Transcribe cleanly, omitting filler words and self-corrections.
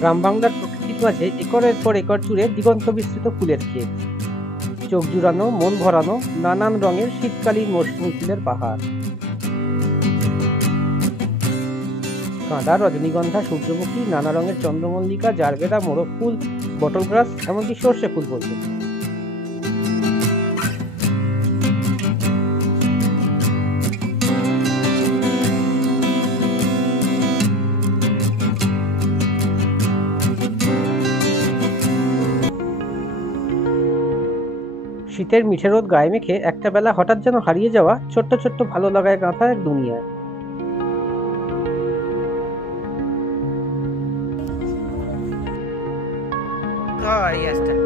গ্রাম বাংলার প্রকৃতির মাঝে একরের পর একর জুড়ে দিগন্ত বিস্তৃত ফুলের ক্ষেত, চোখ জুড়ানো, মন ভরানো নানান রঙের শীতকালীন মৌসুমী ফুলের পাহাড়। গাঁদা, রজনীগন্ধা, সূর্যমুখী, নানা রঙের চন্দ্রমল্লিকা, জারবেরা, মোরগ ফুল, বটল গ্রাস, এমনকি সর্ষে ফুল পর্যন্ত। শীতের মিঠে রোদ গায়ে মেখে একটা বেলা হঠাৎ যেন হারিয়ে যাওয়া ছোট্ট ছোট্ট ভালো লাগায় গাঁথা এক দুনিয়ায়। Oh, yes.